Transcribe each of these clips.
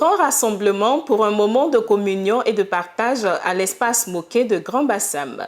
Grand rassemblement pour un moment de communion et de partage à l'espace Moquet de Grand Bassam.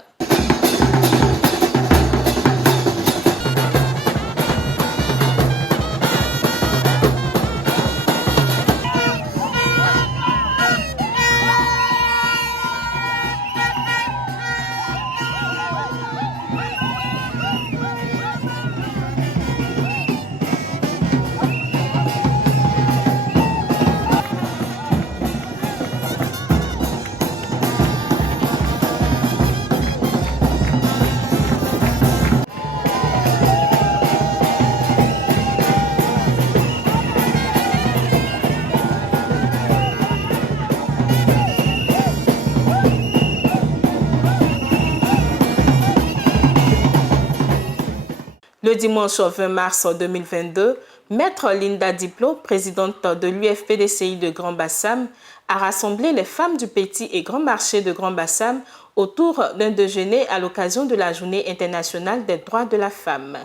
Le dimanche 20 mars 2022, Maître Linda Diplo, présidente de l'UFPDCI de Grand Bassam, a rassemblé les femmes du petit et grand marché de Grand Bassam autour d'un déjeuner à l'occasion de la Journée internationale des droits de la femme.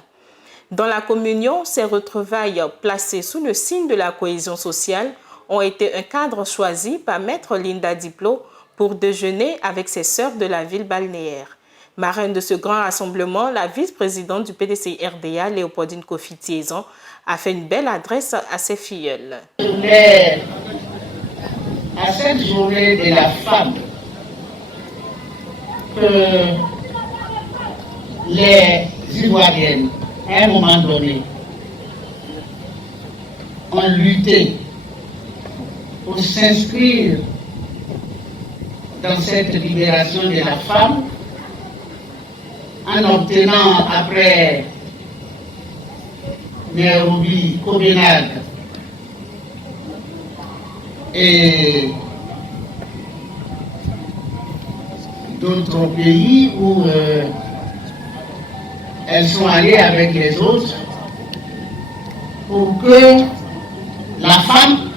Dans la communion, ces retrouvailles placées sous le signe de la cohésion sociale ont été un cadre choisi par Maître Linda Diplo pour déjeuner avec ses sœurs de la ville balnéaire. Marraine de ce grand rassemblement, la vice-présidente du PDCI RDA, Léopoldine Kofi-Tiezon, a fait une belle adresse à ses filleuls. À cette journée de la femme, que les Ivoiriennes, à un moment donné, ont lutté pour s'inscrire dans cette libération de la femme, en obtenant après Nairobi, Copenhague et d'autres pays où elles sont allées avec les autres pour que la femme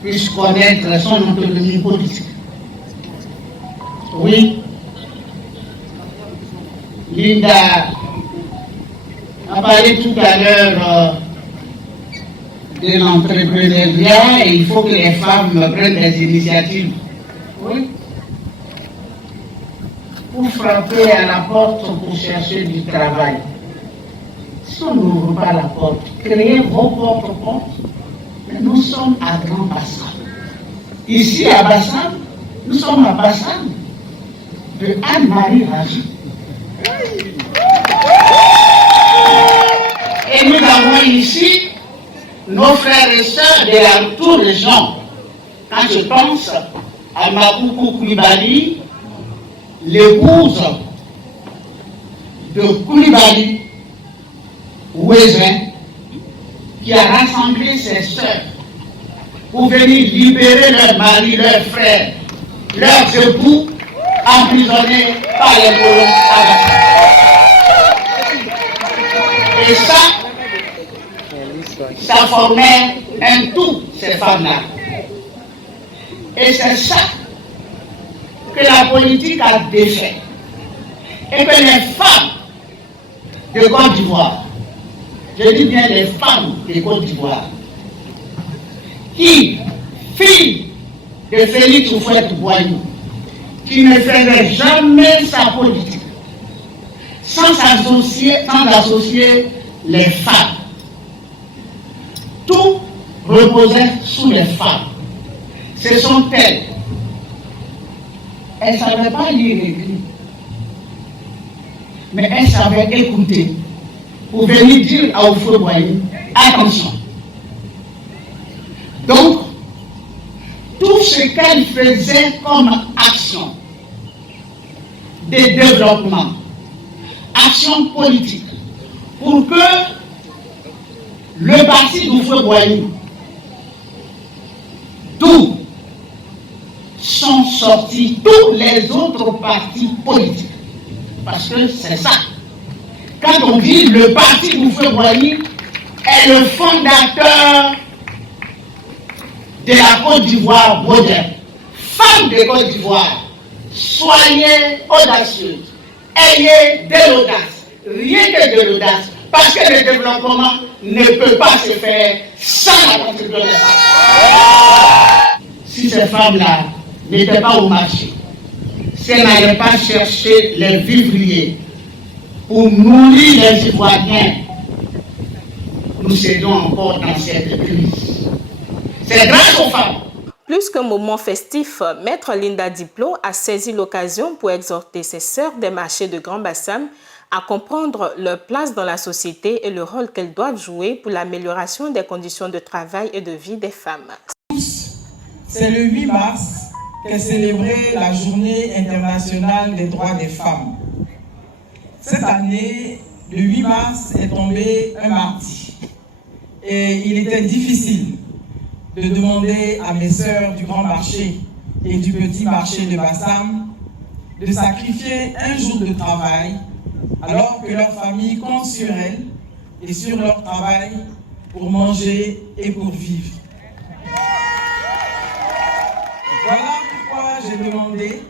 puisse connaître son autonomie politique. Oui. Linda a parlé tout à l'heure de l'entrepreneuriat et il faut que les femmes prennent des initiatives. Oui. Pour frapper à la porte pour chercher du travail. Si on n'ouvre pas la porte, créez vos propres portes. Mais nous sommes à Grand Bassam. Ici à Bassam, nous sommes à Bassam de Anne-Marie Raji. Et nous avons ici nos frères et sœurs de la tout-région. Quand je pense à Makoukou Koulibaly, l'épouse de Koulibaly, Ouézin, qui a rassemblé ses sœurs pour venir libérer leurs maris, leurs frères, leurs époux, emprisonnés par les colons à Bassam. Et ça formait un tout, ces femmes-là. Et c'est ça que la politique a défait. Et que les femmes de Côte d'Ivoire, je dis bien les femmes de Côte d'Ivoire, qui, filles de Félix Houphouët-Boigny, qui ne faisait jamais sa politique, sans associer les femmes. Tout reposait sous les femmes. Ce sont elles. Elles ne savaient pas lire et écrire. Mais elles savaient écouter. Pour venir dire à Houphouët-Boigny, attention. Donc, tout ce qu'elles faisaient comme action de développement, action politique, pour que le parti d'Houphouët-Boigny, d'où sont sortis tous les autres partis politiques. Parce que c'est ça. Quand on dit le parti d'Houphouët-Boigny est le fondateur de la Côte d'Ivoire moderne. Femmes de Côte d'Ivoire, soyez audacieuses, ayez de l'audace, rien que de l'audace, Parce que le développement ne peut pas se faire sans la contribution des femmes. Si ces femmes-là n'étaient pas au marché, si elles n'allaient pas chercher les vivriers pour nourrir les Ivoiriens, nous serions encore dans cette crise. C'est grâce aux femmes. Plus qu'un moment festif, Maître Linda Diplot a saisi l'occasion pour exhorter ses sœurs des marchés de Grand Bassam à comprendre leur place dans la société et le rôle qu'elles doivent jouer pour l'amélioration des conditions de travail et de vie des femmes. C'est le 8 mars qu'est célébrée la Journée internationale des droits des femmes. Cette année, le 8 mars est tombé un mardi et il était difficile de demander à mes sœurs du Grand Marché et du Petit Marché de Bassam de sacrifier un jour de travail alors que leur famille compte sur elles et sur leur travail pour manger et pour vivre. Voilà pourquoi j'ai demandé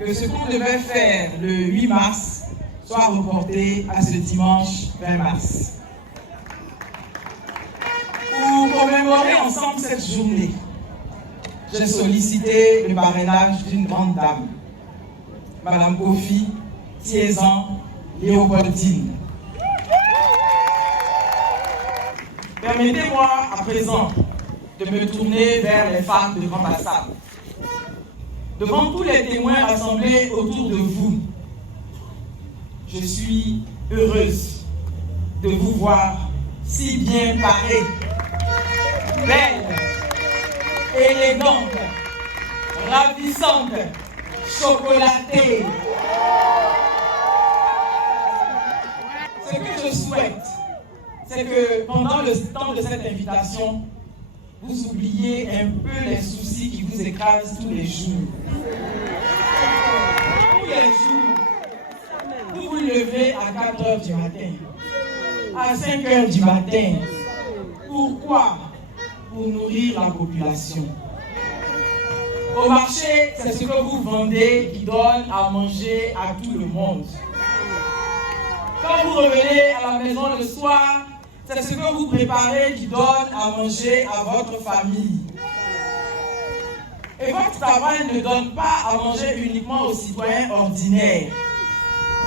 que ce qu'on devait faire le 8 mars soit reporté à ce dimanche 20 mars. Pour commémorer ensemble cette journée, j'ai sollicité le parrainage d'une grande dame, Madame Kofi Tiezan Léopoldine. Permettez-moi à présent de me tourner vers les femmes de Grand Bassam. Devant tous les témoins rassemblés autour de vous, je suis heureuse de vous voir si bien parées, belles, élégantes, ravissantes, chocolatées. Ce que je souhaite, c'est que pendant le temps de cette invitation, vous oubliez un peu les soucis qui vous écrasent tous les jours. Tous les jours, vous vous levez à 4 h du matin, à 5 h du matin. Pourquoi? Pour nourrir la population. Au marché, c'est ce que vous vendez qui donne à manger à tout le monde. Quand vous revenez à la maison le soir, c'est ce que vous préparez qui donne à manger à votre famille. Et votre travail ne donne pas à manger uniquement aux citoyens ordinaires.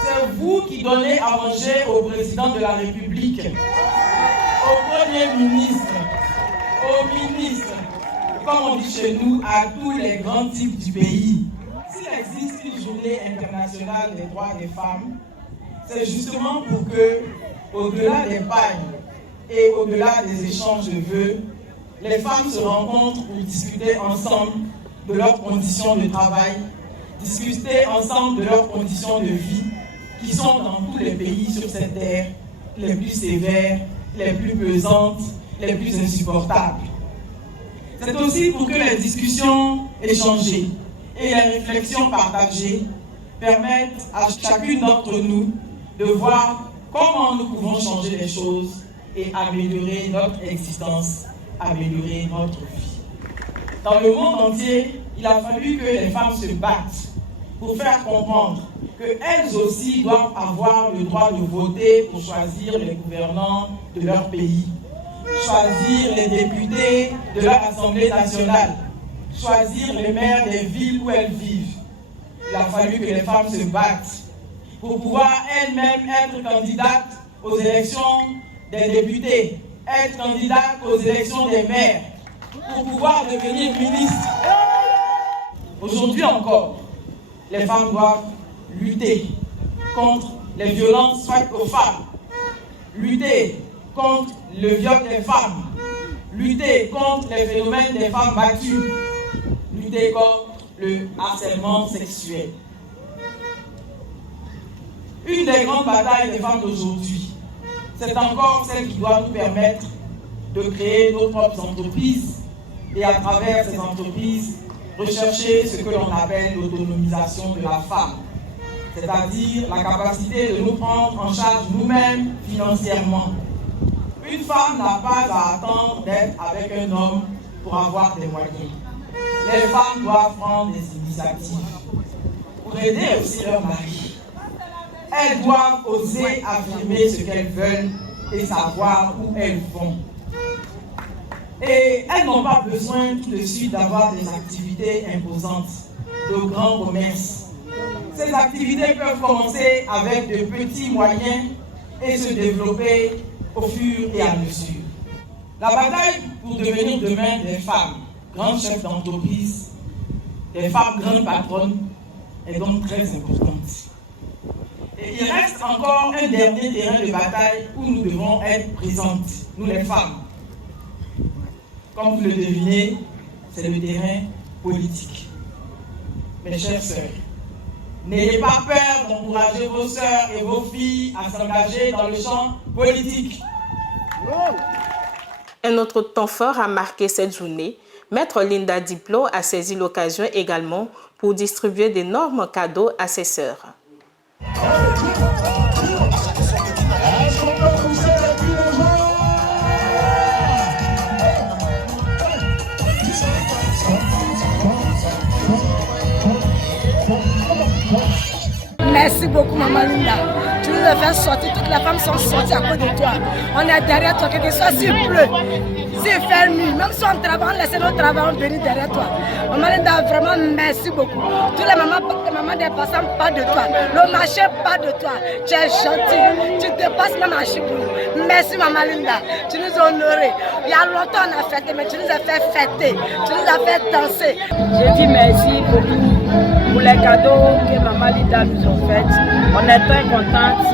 C'est vous qui donnez à manger au président de la République, au Premier ministre, aux ministres, comme on dit chez nous, à tous les grands types du pays. S'il existe une journée internationale des droits des femmes, c'est justement pour que, au-delà des pagnes et au-delà des échanges de vœux, les femmes se rencontrent pour discuter ensemble de leurs conditions de travail, discuter ensemble de leurs conditions de vie, qui sont dans tous les pays sur cette terre les plus sévères, les plus pesantes, les plus insupportables. C'est aussi pour que les discussions échangées et les réflexions partagées permettent à chacune d'entre nous de voir comment nous pouvons changer les choses et améliorer notre existence, améliorer notre vie. Dans le monde entier, il a fallu que les femmes se battent pour faire comprendre qu'elles aussi doivent avoir le droit de voter pour choisir les gouvernants de leur pays, choisir les députés de leur Assemblée nationale, choisir les maires des villes où elles vivent. Il a fallu que les femmes se battent pour pouvoir elles-mêmes être candidates aux élections des députés, être candidates aux élections des maires, pour pouvoir devenir ministres. Aujourd'hui encore, les femmes doivent lutter contre les violences faites aux femmes, lutter contre le viol des femmes, lutter contre les phénomènes des femmes battues, lutter contre le harcèlement sexuel. Une des grandes batailles des femmes d'aujourd'hui, c'est encore celle qui doit nous permettre de créer nos propres entreprises et à travers ces entreprises, rechercher ce que l'on appelle l'autonomisation de la femme, c'est-à-dire la capacité de nous prendre en charge nous-mêmes financièrement. Une femme n'a pas à attendre d'être avec un homme pour avoir des moyens. Les femmes doivent prendre des initiatives pour aider aussi leur mari. Elles doivent oser affirmer ce qu'elles veulent et savoir où elles vont. Et elles n'ont pas besoin tout de suite d'avoir des activités imposantes, de grands commerces. Ces activités peuvent commencer avec de petits moyens et se développer au fur et à mesure. La bataille pour devenir demain des femmes, grandes chefs d'entreprise, des femmes grandes patronnes, est donc très importante. Et il reste encore un dernier terrain de bataille où nous devons être présentes, nous les femmes. Comme vous le devinez, c'est le terrain politique. Mes chères sœurs, n'ayez pas peur d'encourager vos sœurs et vos filles à s'engager dans le champ politique. Un autre temps fort a marqué cette journée. Maître Linda Diplo a saisi l'occasion également pour distribuer d'énormes cadeaux à ses sœurs. Merci beaucoup, Maman Linda. Tu nous as fait sortir, toutes les femmes sont sorties à cause de toi. On est derrière toi, que ce soit s'il pleut, s'il fait nuit, même si on travaille, on laisse nos travaux, on venir derrière toi. Maman Linda, vraiment merci beaucoup. Toutes les mamans des passants parlent de toi. Le marché parle de toi. Tu es gentil, tu dépasses même à Chiboulou. Merci, Maman Linda. Tu nous as honorés. Il y a longtemps on a fêté, mais tu nous as fait fêter. Tu nous as fait danser. Je dis merci beaucoup pour les cadeaux que Maman Linda nous a fait. On est très contente,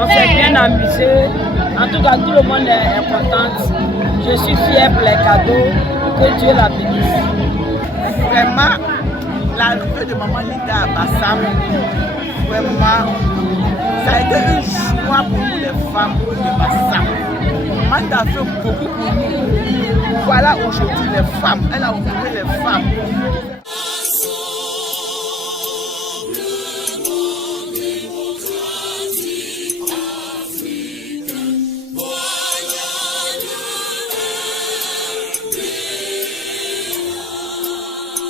on s'est bien amusé. En tout cas, tout le monde est content. Je suis fière pour les cadeaux, que Dieu la bénisse. Vraiment, l'arrivée de Maman Linda à Bassam, vraiment, ça a été une joie pour nous les femmes de Bassam. Maman Linda a fait beaucoup pour nous. Voilà aujourd'hui les femmes, elle a honoré les femmes.